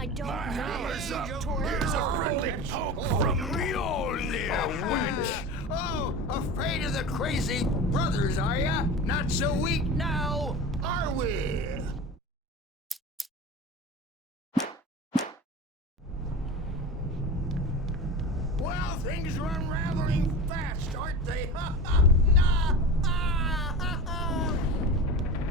I don't My know. hammer's up. Here's a friendly poke from Mjolnir, wench. Oh, afraid of the crazy brothers, are ya? Not so weak now, are we? Well, things are unraveling fast, aren't they?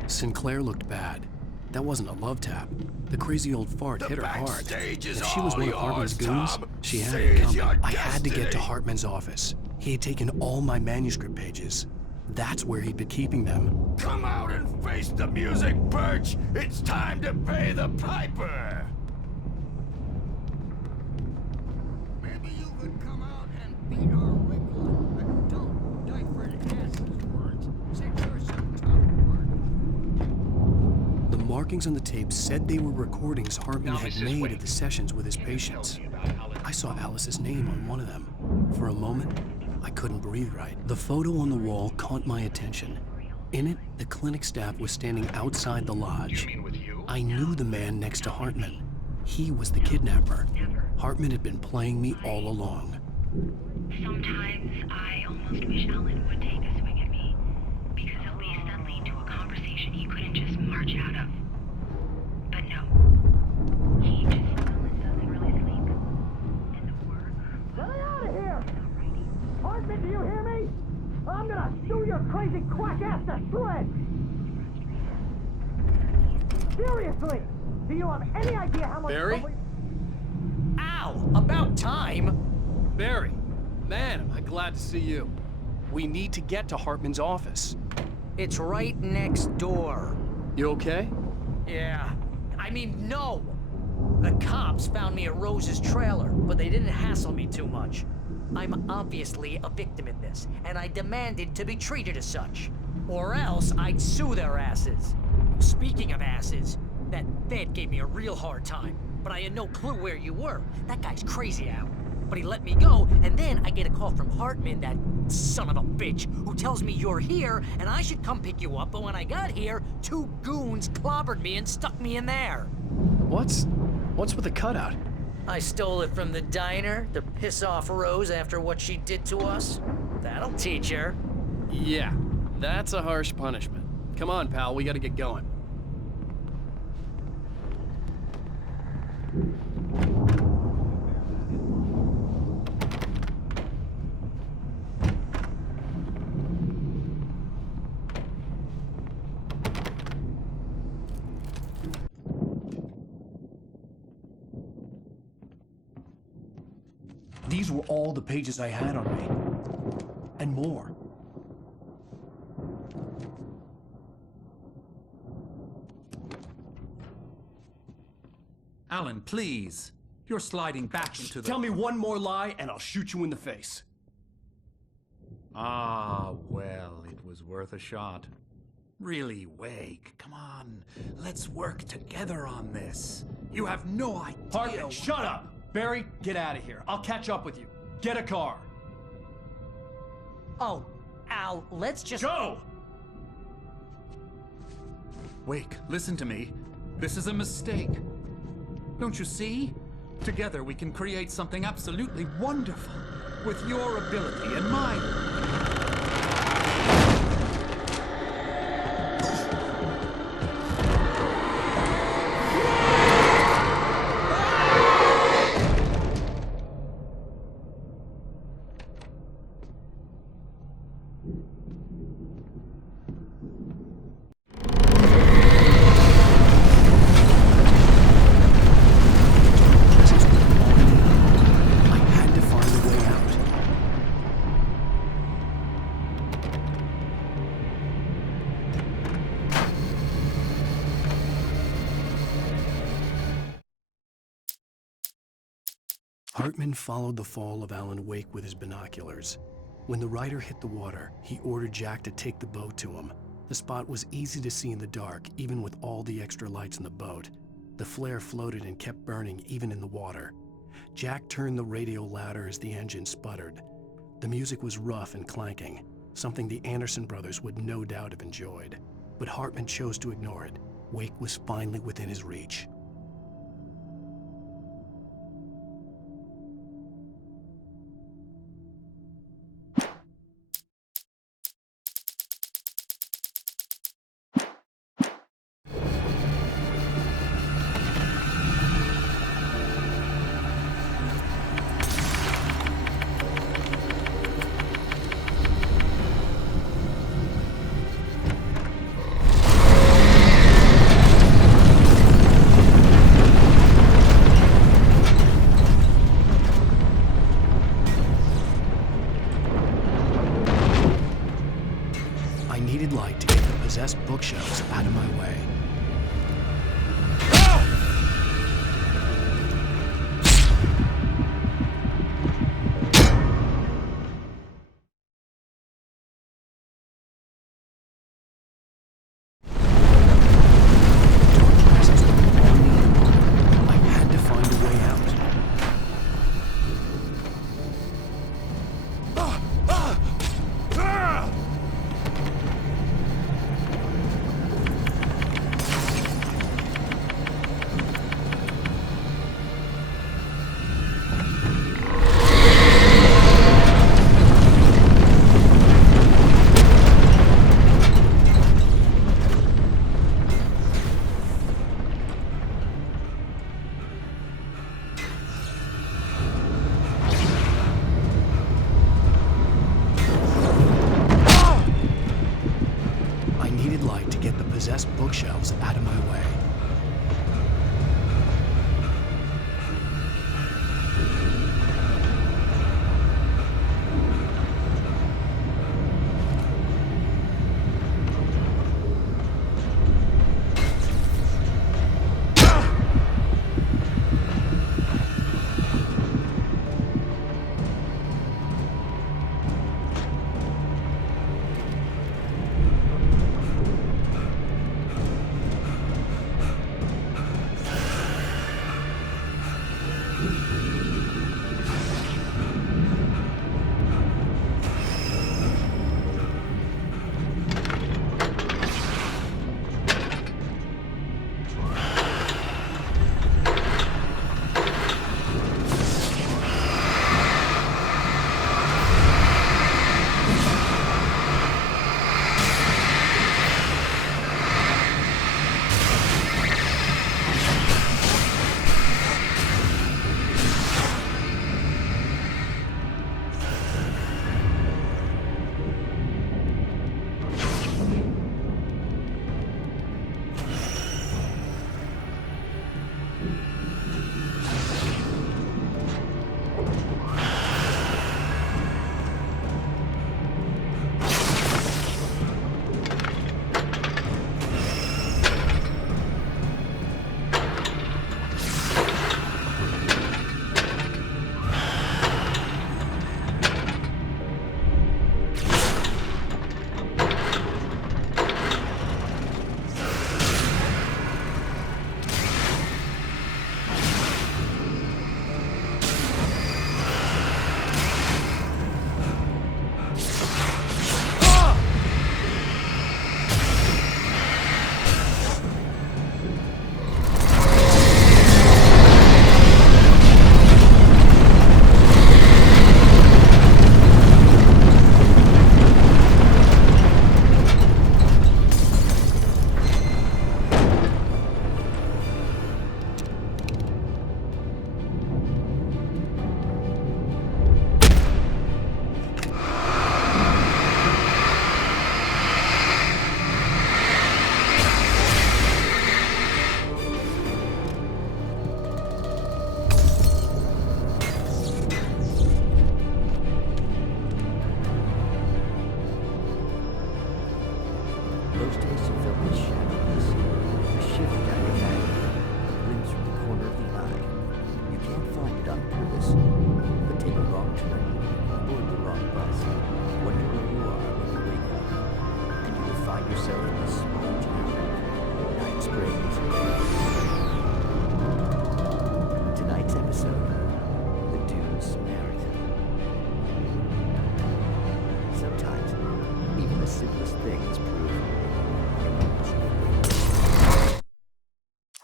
Sinclair looked bad. That wasn't a love tap. The crazy old fart hit her hard. Backstage is If she was all one of Hartman's yours, goons, Tom. she had it Seize your coming. I had to get to destiny. Hartman's office. He had taken all my manuscript pages. That's where he'd been keeping them. Come out and face the music, Birch. It's time to pay the piper. Maybe you could come out and beat our wiggle adult diapered asses words. Since you're so tough work. The markings on the tape said they were recordings Hartman had made at the sessions with his patients. I saw Alice's name on one of them. For a moment, I couldn't breathe right. The photo on the wall caught my attention. In it, the clinic staff was standing outside the lodge. I knew the man next to Hartman. He was the kidnapper. Hartman had been playing me all along. Sometimes I almost wish Alan would take a swing at me, because at least that lead to a conversation he couldn't just march out of. But no. He just doesn't really sleep. And the work... Get me out of here! Hartman, do you hear me? I'm gonna chew your crazy quack ass to shreds! Seriously! Do you have any idea how much... Barry? Ow! About time! Barry, man, am I glad to see you. We need to get to Hartman's office. It's right next door. You okay? Yeah. I mean, no! The cops found me at Rose's trailer, but they didn't hassle me too much. I'm obviously a victim in this, and I demanded to be treated as such. Or else I'd sue their asses. Speaking of asses, that Fed gave me a real hard time, but I had no clue where you were. That guy's crazy out. But he let me go, and then I get a call from Hartman, that son of a bitch, who tells me you're here, and I should come pick you up, but when I got here, 2 goons clobbered me and stuck me in there. What's with the cutout? I stole it from the diner to piss off Rose after what she did to us. That'll teach her. Yeah, that's a harsh punishment. Come on, pal, we gotta get going. These were all the pages I had on me. And more. Alan, please. You're sliding back into the... Tell me one more lie and I'll shoot you in the face. Ah, well, it was worth a shot. Really, Wake, come on. Let's work together on this. You have no idea... Hartman, shut up! Barry, get out of here. I'll catch up with you. Get a car. Oh, Al, let's just... Go! Wake, listen to me. This is a mistake. Don't you see? Together we can create something absolutely wonderful. With your ability and mine. Hartman followed the fall of Alan Wake with his binoculars. When the rider hit the water, he ordered Jack to take the boat to him. The spot was easy to see in the dark, even with all the extra lights in the boat. The flare floated and kept burning even in the water. Jack turned the radio louder as the engine sputtered. The music was rough and clanking, something the Anderson brothers would no doubt have enjoyed. But Hartman chose to ignore it. Wake was finally within his reach.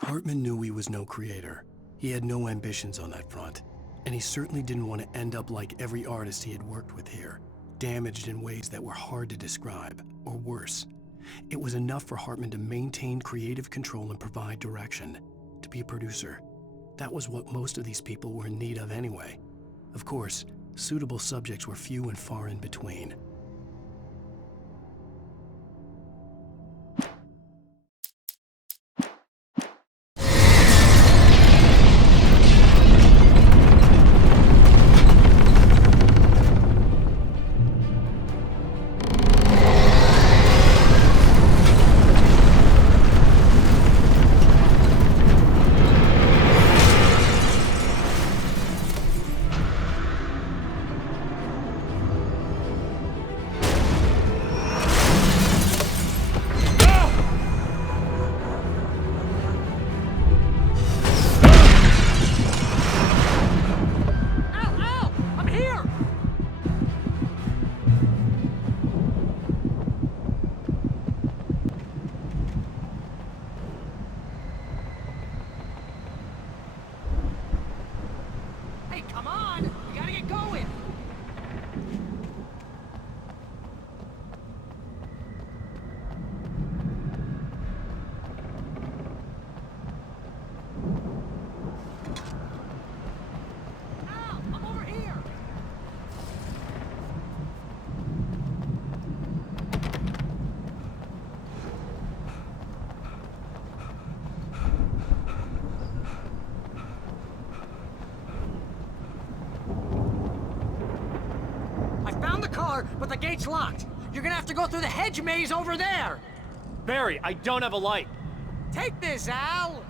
Hartman knew he was no creator. He had no ambitions on that front, and he certainly didn't want to end up like every artist he had worked with here, damaged in ways that were hard to describe, or worse. It was enough for Hartman to maintain creative control and provide direction, to be a producer. That was what most of these people were in need of anyway. Of course, suitable subjects were few and far in between. But the gate's locked. You're gonna have to go through the hedge maze over there. Barry, I don't have a light. Take this, Al.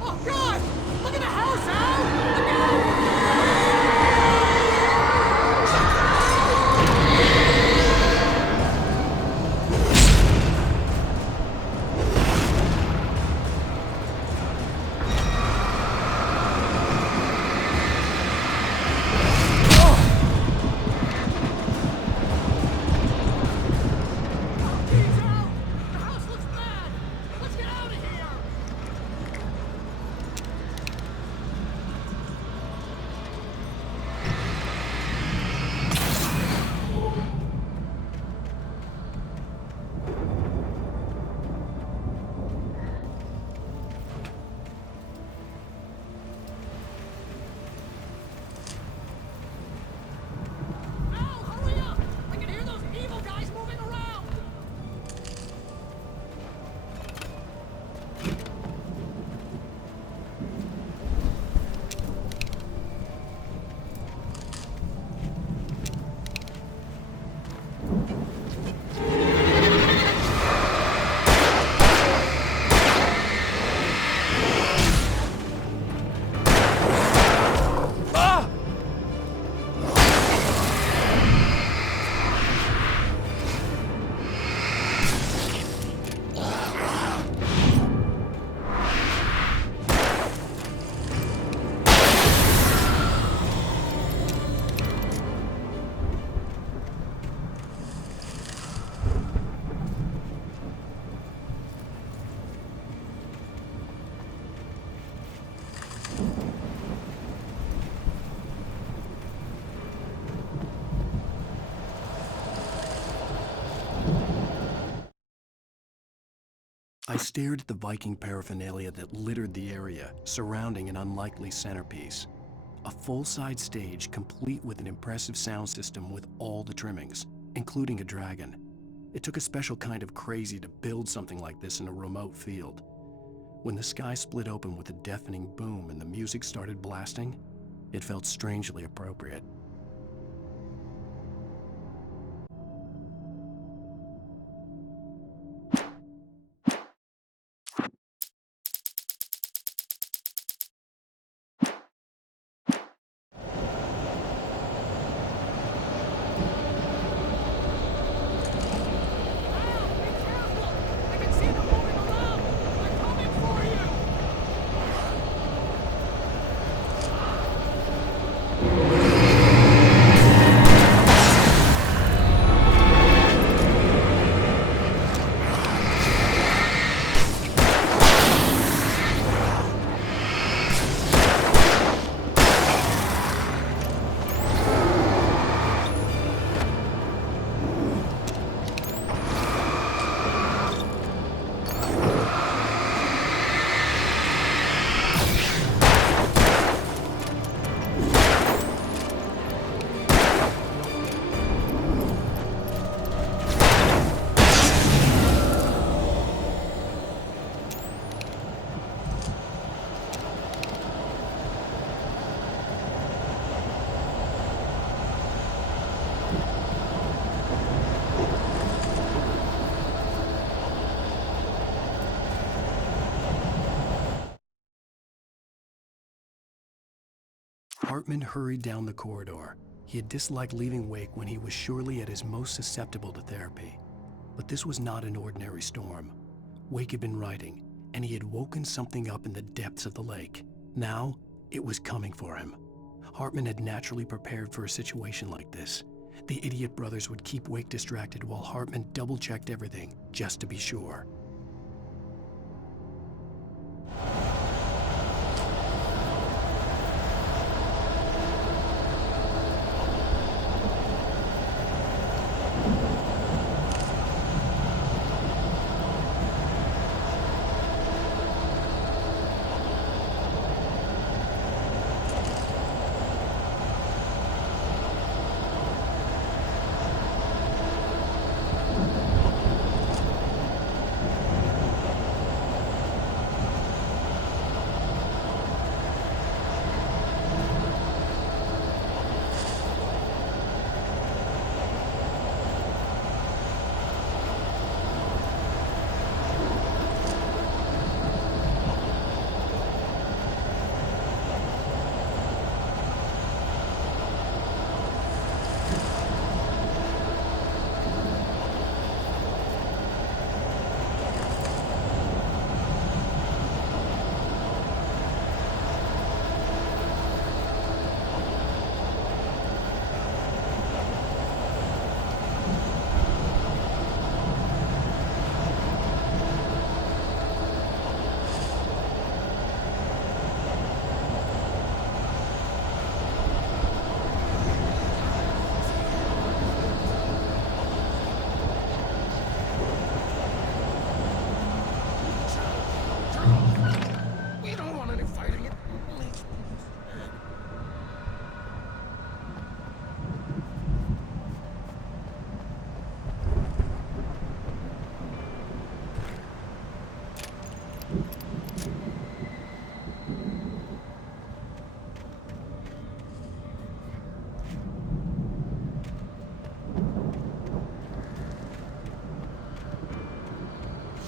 Oh, God! Look at the house, Al! Look out! I stared at the Viking paraphernalia that littered the area, surrounding an unlikely centerpiece. A full-size stage complete with an impressive sound system with all the trimmings, including a dragon. It took a special kind of crazy to build something like this in a remote field. When the sky split open with a deafening boom and the music started blasting, it felt strangely appropriate. Hartman hurried down the corridor. He had disliked leaving Wake when he was surely at his most susceptible to therapy. But this was not an ordinary storm. Wake had been writing, and he had woken something up in the depths of the lake. Now, it was coming for him. Hartman had naturally prepared for a situation like this. The idiot brothers would keep Wake distracted while Hartman double-checked everything, just to be sure. We don't want any fighting.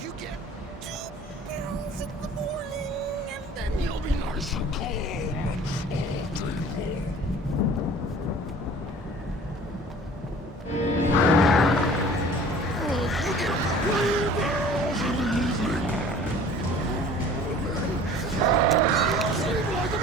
You get 2 pills in the morning, and then you'll be nice and calm all day long. You get 3 pills in the evening. You sleep like a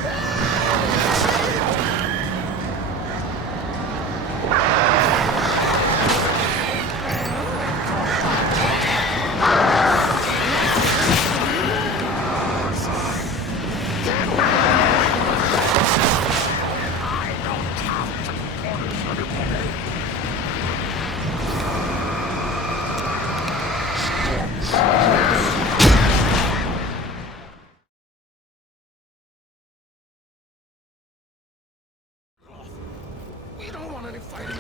We don't want any fighting.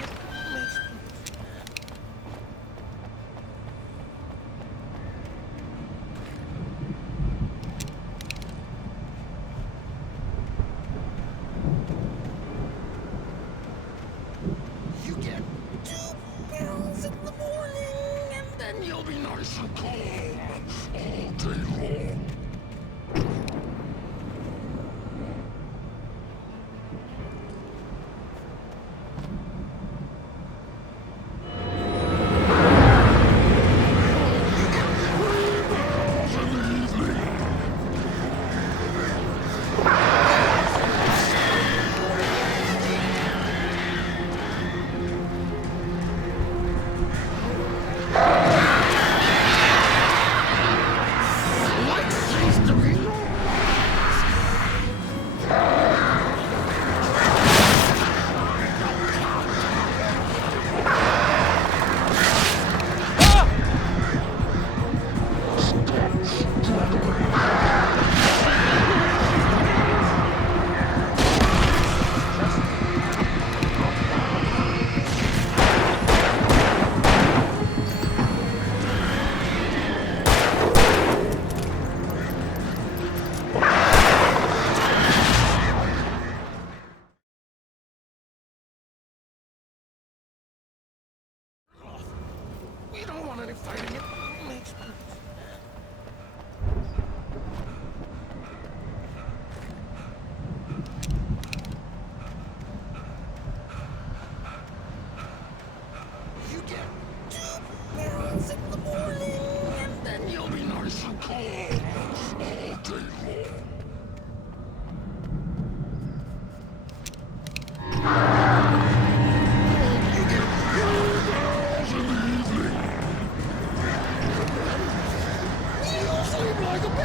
You get 2 pills in the morning, and then you'll be nice and calm all day long. sleep like a baby.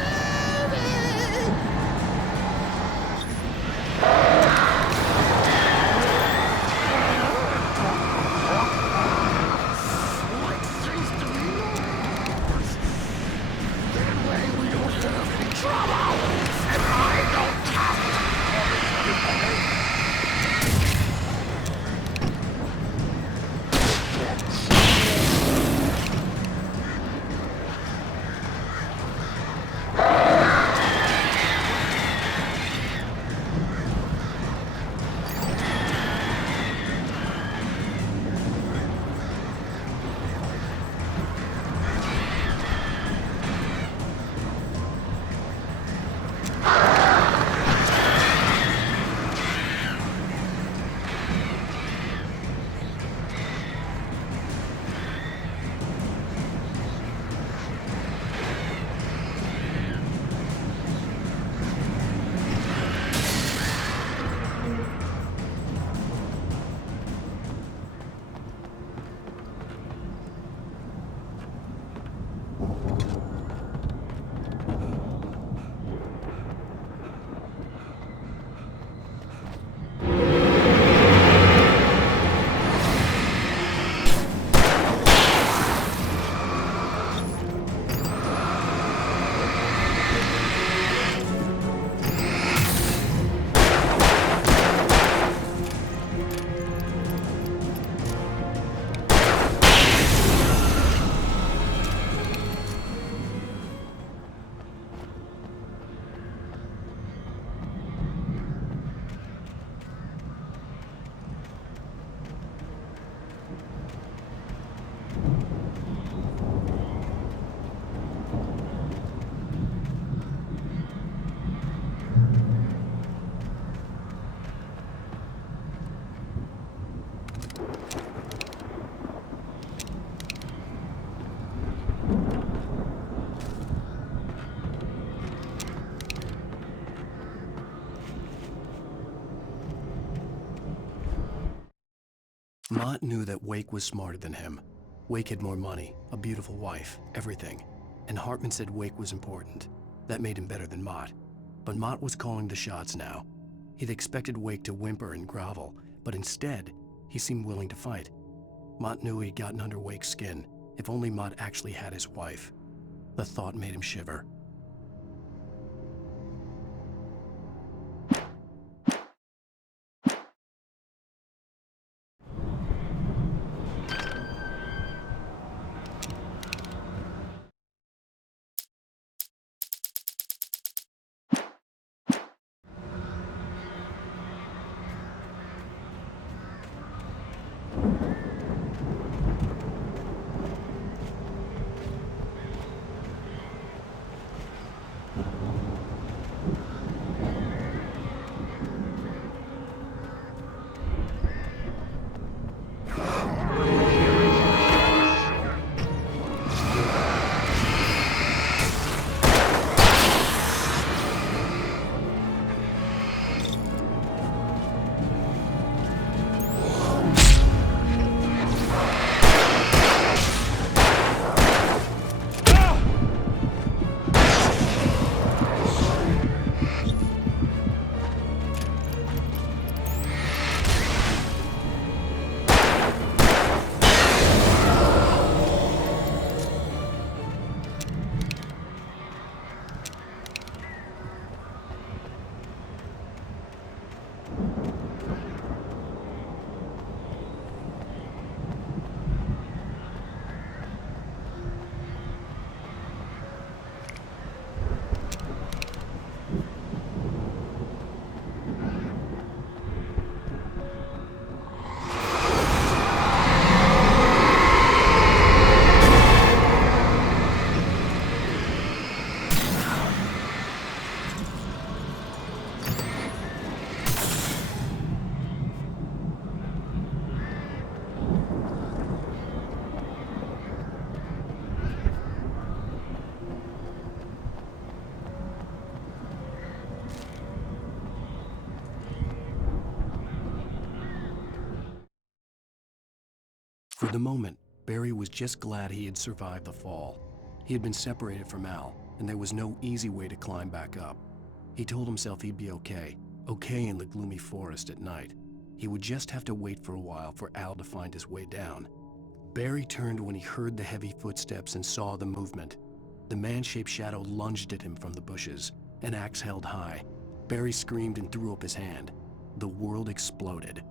Like things to be yours. That way we don't have any trouble, and I don't have to punish anybody. Mott knew that Wake was smarter than him. Wake had more money, a beautiful wife, everything. And Hartman said Wake was important. That made him better than Mott. But Mott was calling the shots now. He'd expected Wake to whimper and grovel, but instead, he seemed willing to fight. Mott knew he'd gotten under Wake's skin. If only Mott actually had his wife. The thought made him shiver. For the moment, Barry was just glad he had survived the fall. He had been separated from Al, and there was no easy way to climb back up. He told himself he'd be okay in the gloomy forest at night. He would just have to wait for a while for Al to find his way down. Barry turned when he heard the heavy footsteps and saw the movement. The man-shaped shadow lunged at him from the bushes, an axe held high. Barry screamed and threw up his hand. The world exploded.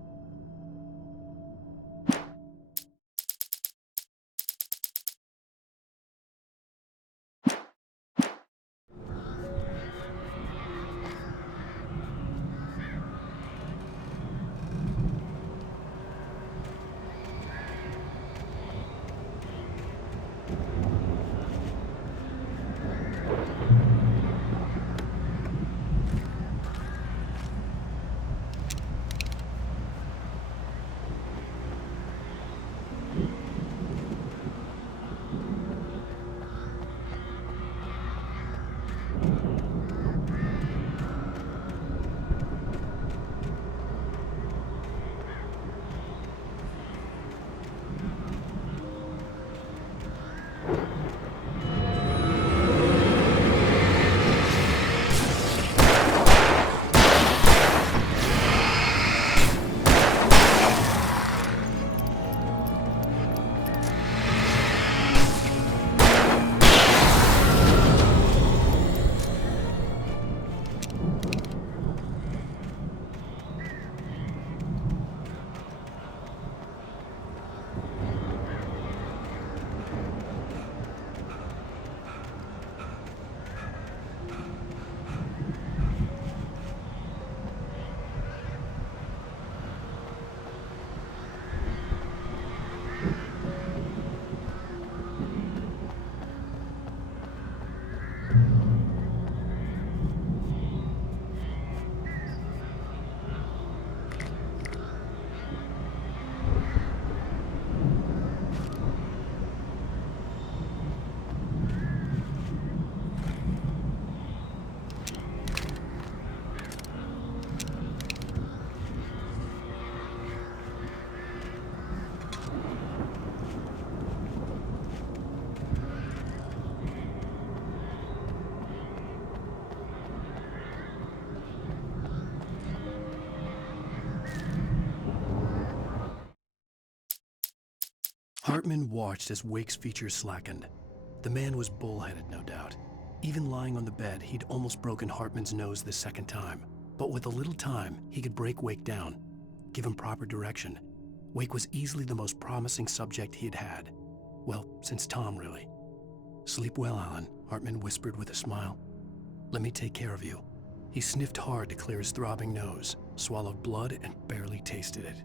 Hartman watched as Wake's features slackened. The man was bullheaded, no doubt. Even lying on the bed, he'd almost broken Hartman's nose the second time. But with a little time, he could break Wake down, give him proper direction. Wake was easily the most promising subject he had had. Well, since Tom, really. "Sleep well, Alan," Hartman whispered with a smile. "Let me take care of you." He sniffed hard to clear his throbbing nose, swallowed blood, and barely tasted it.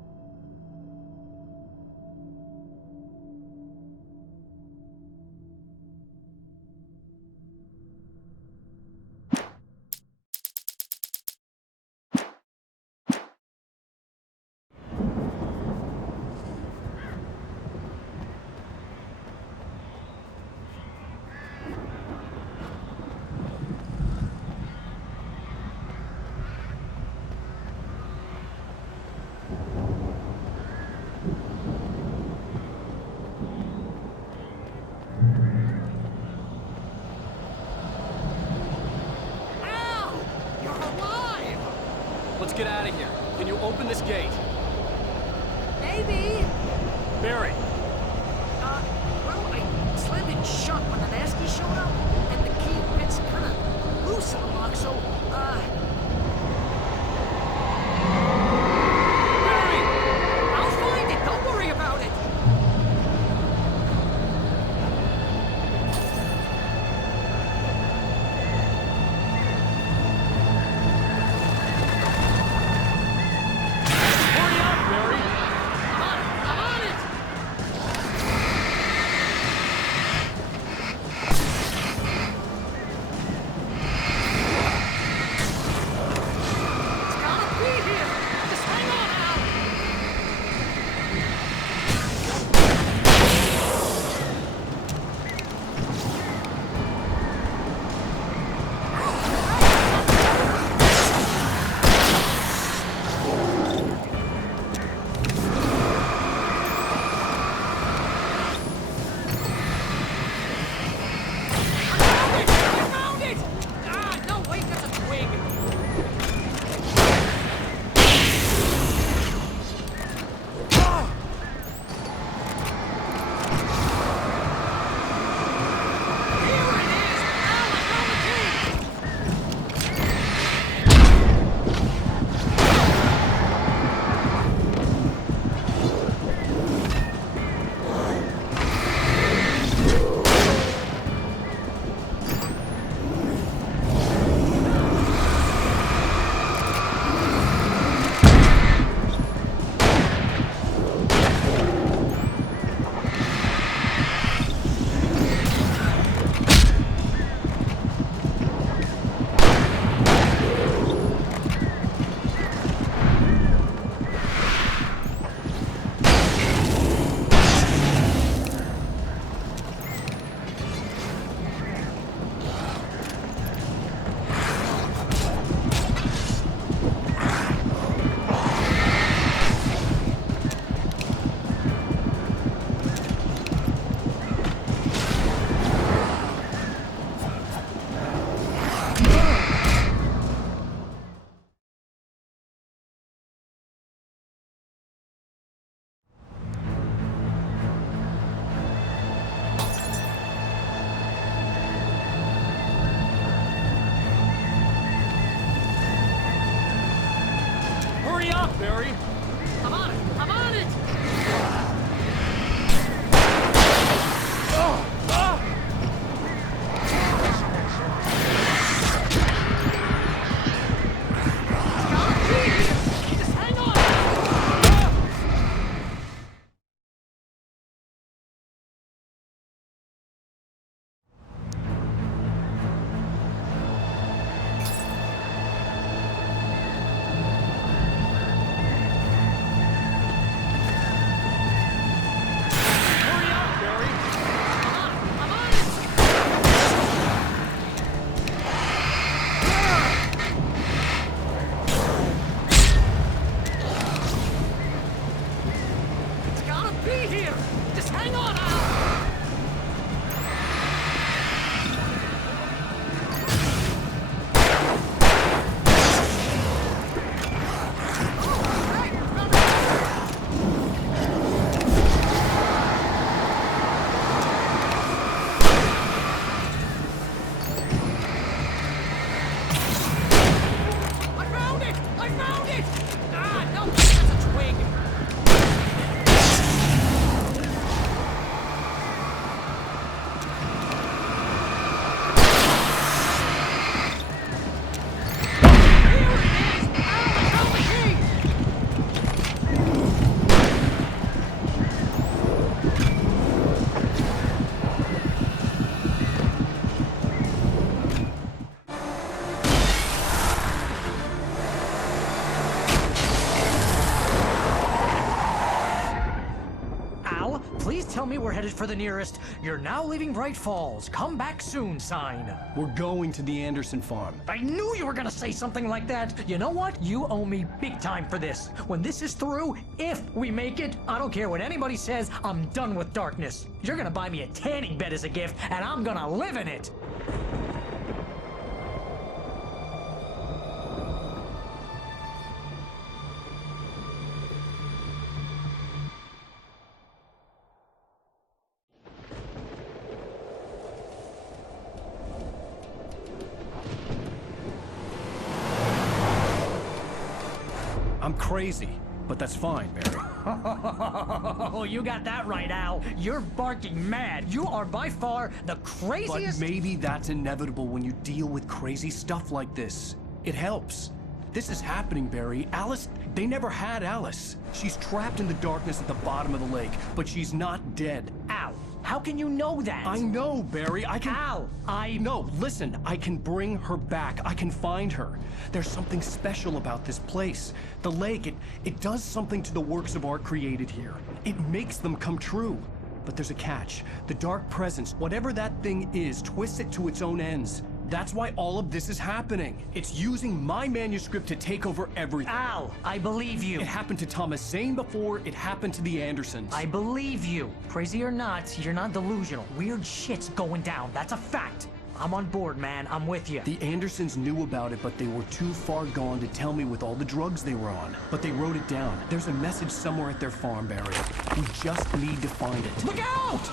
Let's get out of here. Can you open this gate? Maybe. Barry! Well, I slammed it shut when the nasty showed up, and the key fits kinda loose in the lock, so, Barry! I'll find it, don't worry about it! Hurry up, Barry! I'm on it! Barry? I'm on it! I'm on it! Just hang on! Hurry up, Barry! I'm on it! It's gotta be here! Just hang on, Al! Hey, found it! I found it! I found it! Ah, no, that's a twig. Here it is! Ow, I found the key! Al, please tell me we're headed for the nearest "You're now leaving Bright Falls. Come back soon" sign. We're going to the Anderson farm. I knew you were gonna say something like that. You know what? You owe me big time for this. When this is through, if we make it, I don't care what anybody says, I'm done with darkness. You're gonna buy me a tanning bed as a gift, and I'm gonna live in it. I'm crazy, but that's fine, Barry. Oh, you got that right, Al. You're barking mad. You are by far the But craziest. maybe that's inevitable when you deal with crazy stuff like this. It helps. This is happening, Barry. Alice, they never had Alice. She's trapped in the darkness at the bottom of the lake, but she's not dead. Al, how can you know that? I know, Barry. I can... Al, No, listen. I can bring her back. I can find her. There's something special about this place. The lake, it does something to the works of art created here. It makes them come true. But there's a catch. The dark presence, whatever that thing is, twists it to its own ends. That's why all of this is happening. It's using my manuscript to take over everything. Al, I believe you. It happened to Thomas Zane before, it happened to the Andersons. I believe you. Crazy or not, you're not delusional. Weird shit's going down. That's a fact. I'm on board, man. I'm with you. The Andersons knew about it, but they were too far gone to tell me with all the drugs they were on. But they wrote it down. There's a message somewhere at their farm, Barry. We just need to find it. Look out!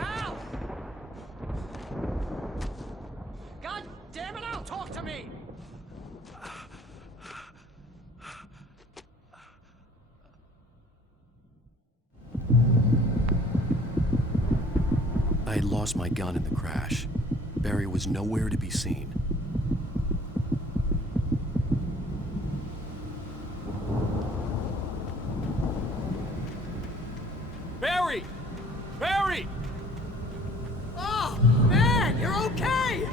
Al! God damn it, Al, talk to me! I had lost my gun in the crash. Barry was nowhere to be seen. Barry! Barry! Oh, man, you're okay!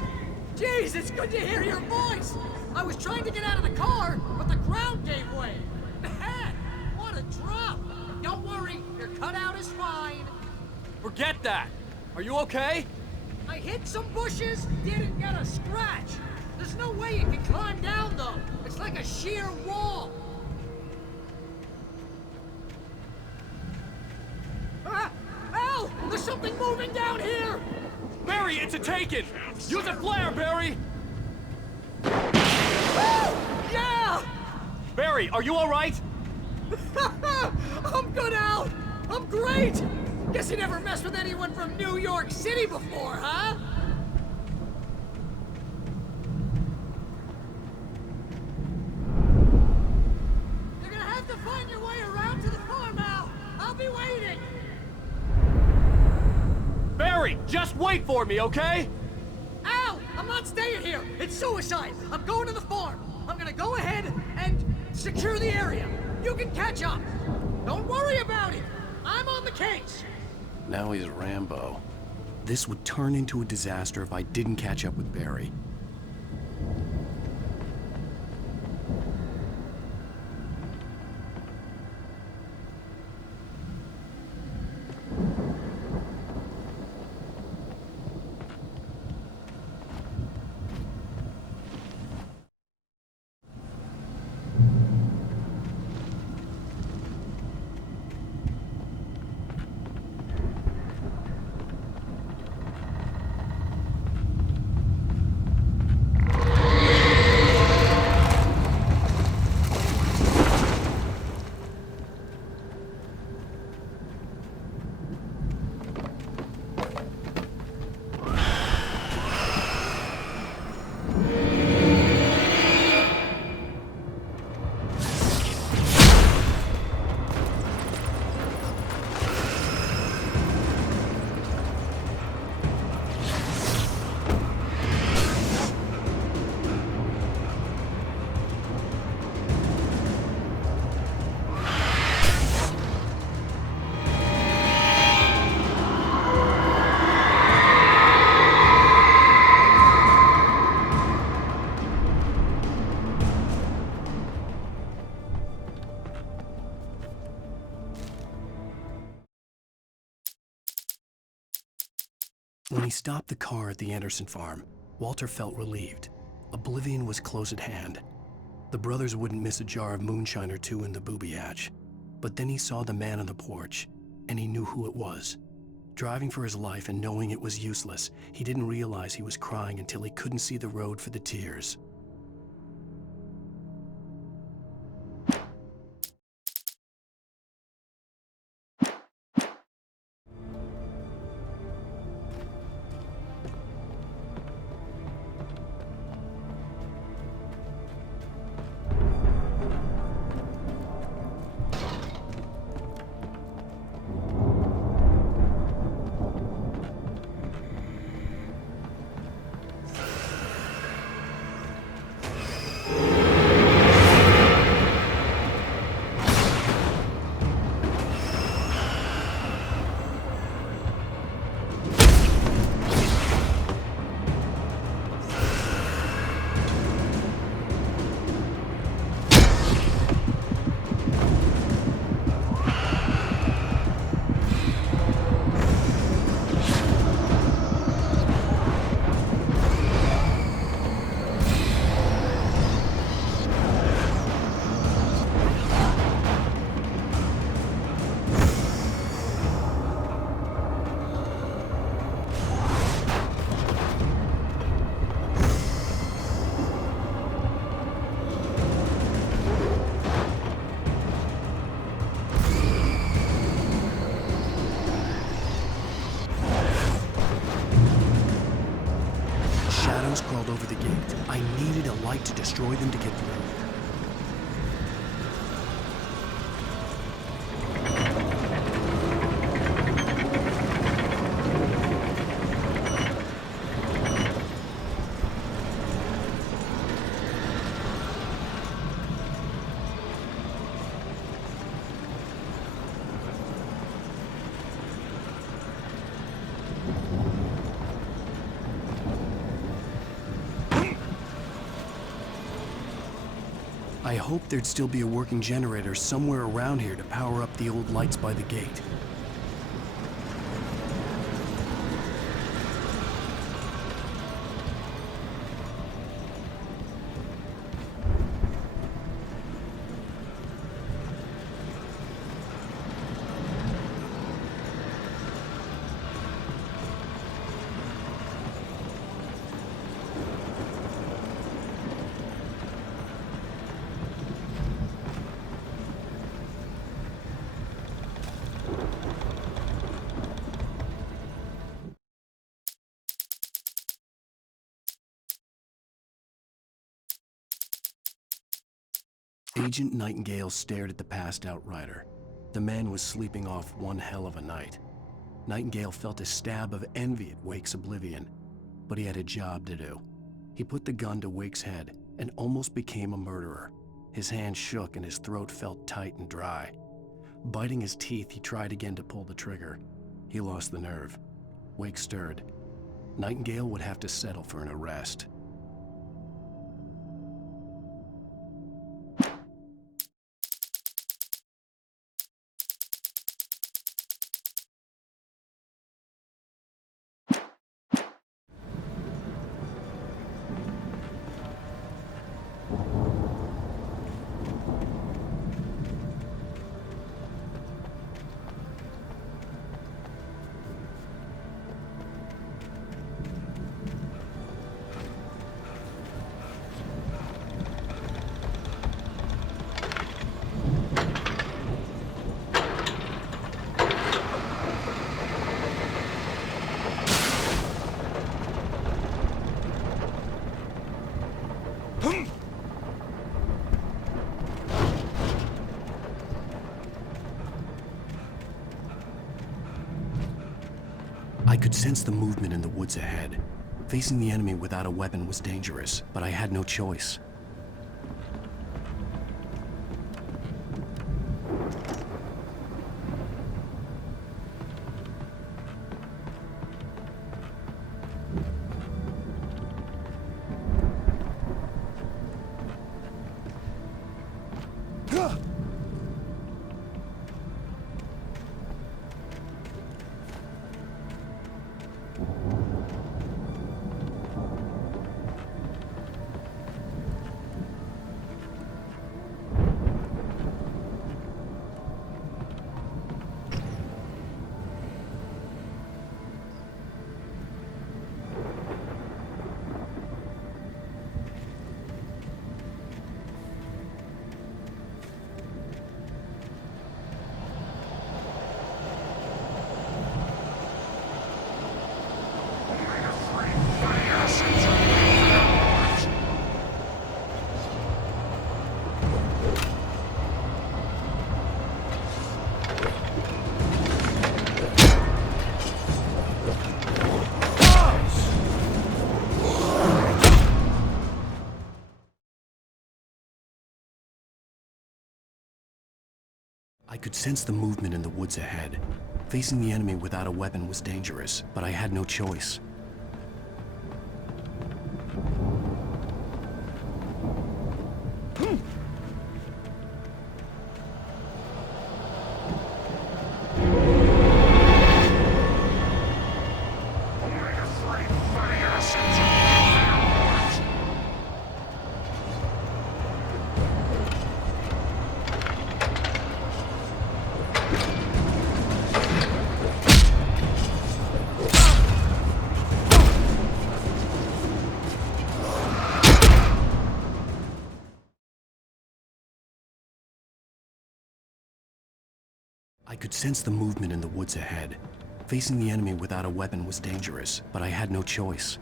Jeez, it's good to hear your voice! I was trying to get out of the car, but the ground gave way. Man, what a drop! Don't worry, your cutout is fine. Forget that! Are you okay? I hit some bushes, didn't get a scratch. There's no way you can climb down, though. It's like a sheer wall. Ah! Al! There's something moving down here! Barry, it's a taken! Use a flare, Barry! Woo! Yeah! Barry, are you alright? I'm good, Al! I'm great! Guess you never messed with anyone from New York City before, huh? You're gonna have to find your way around to the farm, Al. I'll be waiting. Barry, just wait for me, okay? Al, I'm not staying here. It's suicide. I'm going to the farm. I'm gonna go ahead and secure the area. You can catch up. Don't worry about it. I'm on the case. Now he's Rambo. This would turn into a disaster if I didn't catch up with Barry. When he stopped the car at the Anderson farm, Walter felt relieved. Oblivion was close at hand. The brothers wouldn't miss a jar of moonshine or two in the booby hatch. But then he saw the man on the porch, and he knew who it was. Driving for his life and knowing it was useless, he didn't realize he was crying until he couldn't see the road for the tears. Crawled over the gate. I needed a light to destroy them to get through. I hoped there'd still be a working generator somewhere around here to power up the old lights by the gate. Agent Nightingale stared at the passed-out rider. The man was sleeping off one hell of a night. Nightingale felt a stab of envy at Wake's oblivion, but he had a job to do. He put the gun to Wake's head and almost became a murderer. His hand shook and his throat felt tight and dry. Biting his teeth, he tried again to pull the trigger. He lost the nerve. Wake stirred. Nightingale would have to settle for an arrest. I could sense the movement in the woods ahead. Facing the enemy without a weapon was dangerous, but I had no choice. I could sense the movement in the woods ahead. Facing the enemy without a weapon was dangerous, but I had no choice. I could sense the movement in the woods ahead. Facing the enemy without a weapon was dangerous, but I had no choice.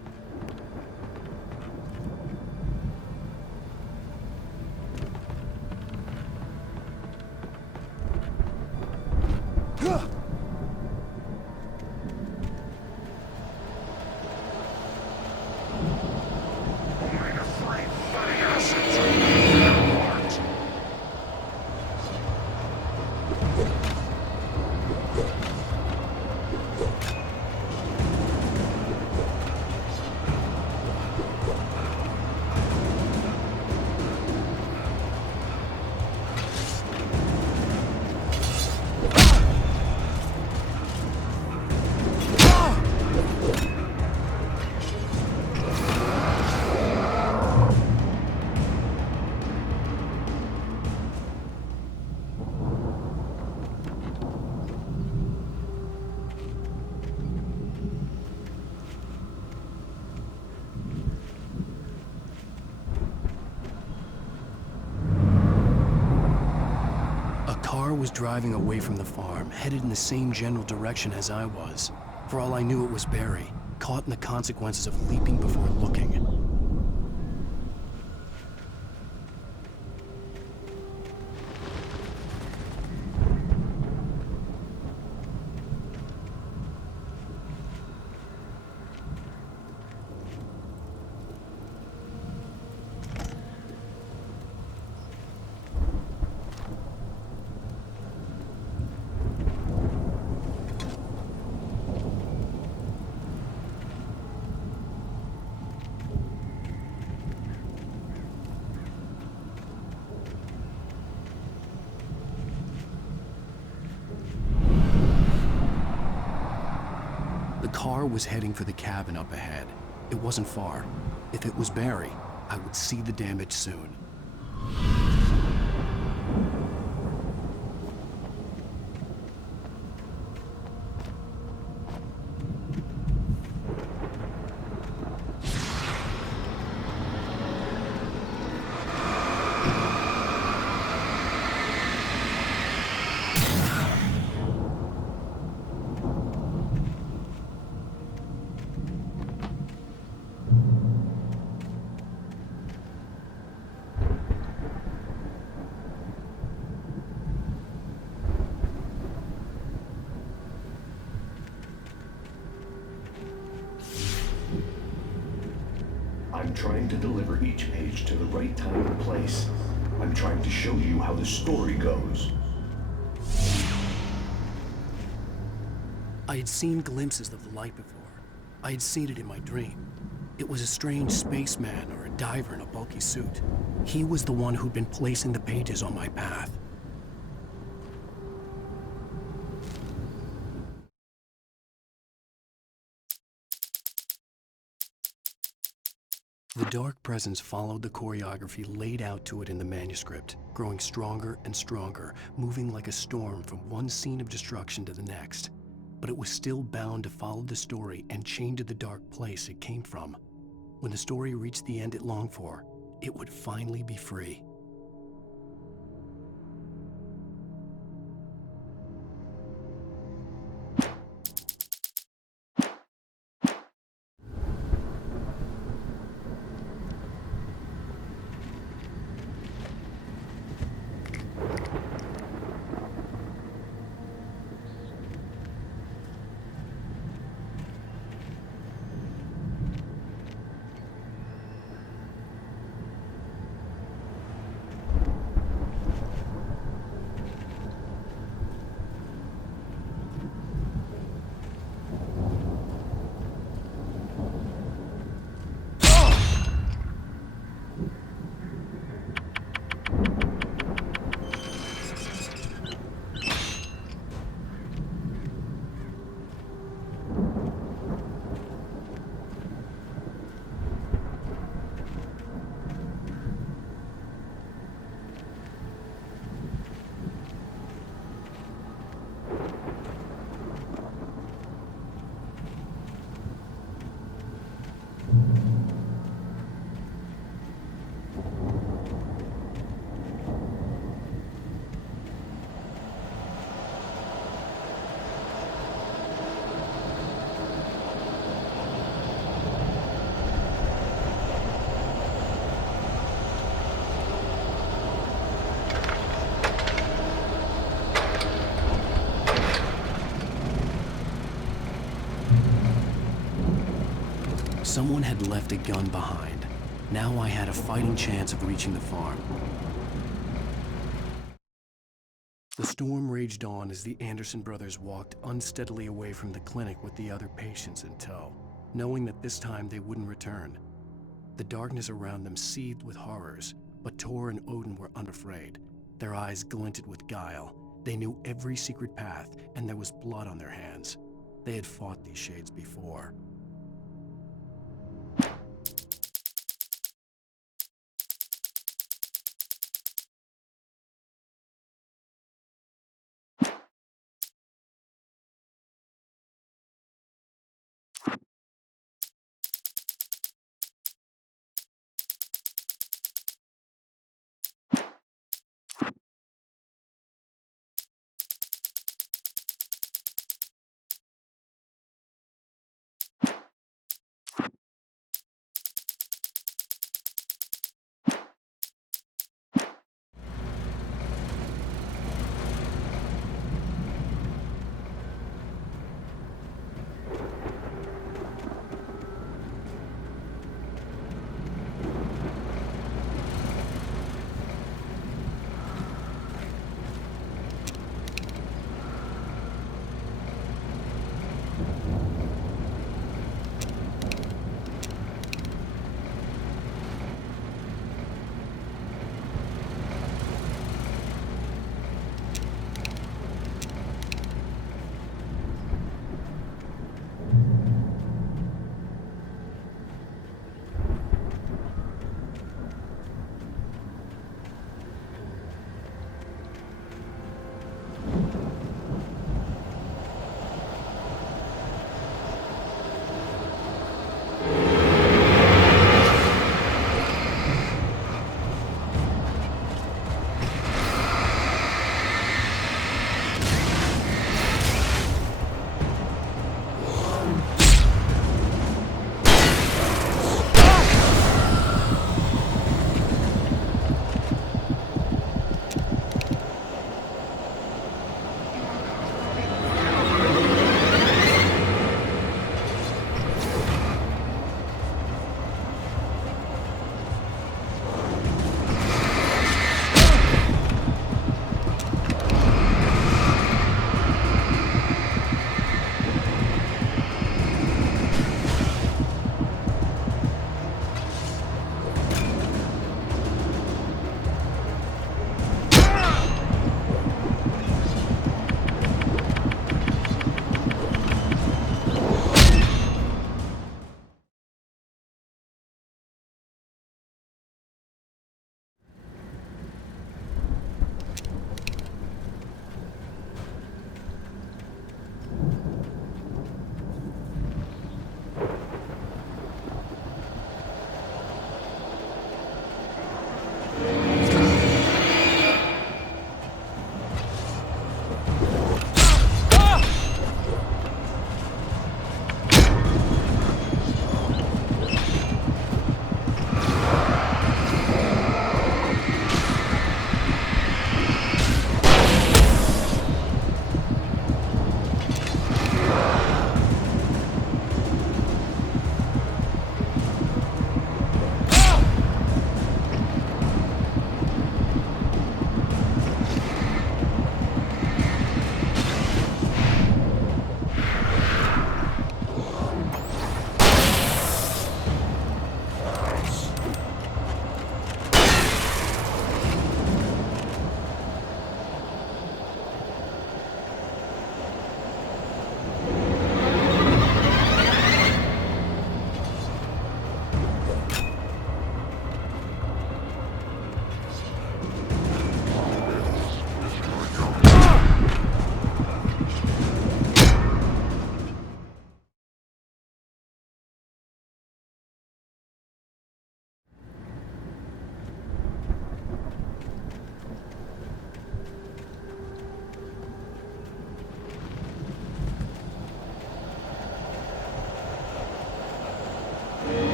Was driving away from the farm, headed in the same general direction as I was. For all I knew, it was Barry, caught in the consequences of leaping before looking. car was heading for the cabin up ahead. It wasn't far. If it was Barry, I would see the damage soon. I'm trying to deliver each page to the right time and place. I'm trying to show you how the story goes. I had seen glimpses of the light before. I had seen it in my dream. It was a strange spaceman or a diver in a bulky suit. He was the one who'd been placing the pages on my path. The dark presence followed the choreography laid out to it in the manuscript, growing stronger and stronger, moving like a storm from one scene of destruction to the next. But it was still bound to follow the story and chained to the dark place it came from. When the story reached the end it longed for, it would finally be free. Someone had left a gun behind. Now I had a fighting chance of reaching the farm. The storm raged on as the Anderson brothers walked unsteadily away from the clinic with the other patients in tow, knowing that this time they wouldn't return. The darkness around them seethed with horrors, but Tor and Odin were unafraid. Their eyes glinted with guile. They knew every secret path, and there was blood on their hands. They had fought these shades before.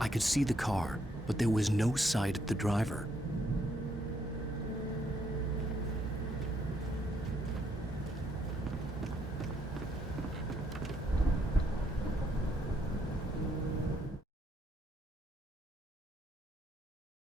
I could see the car, but there was no sight of the driver.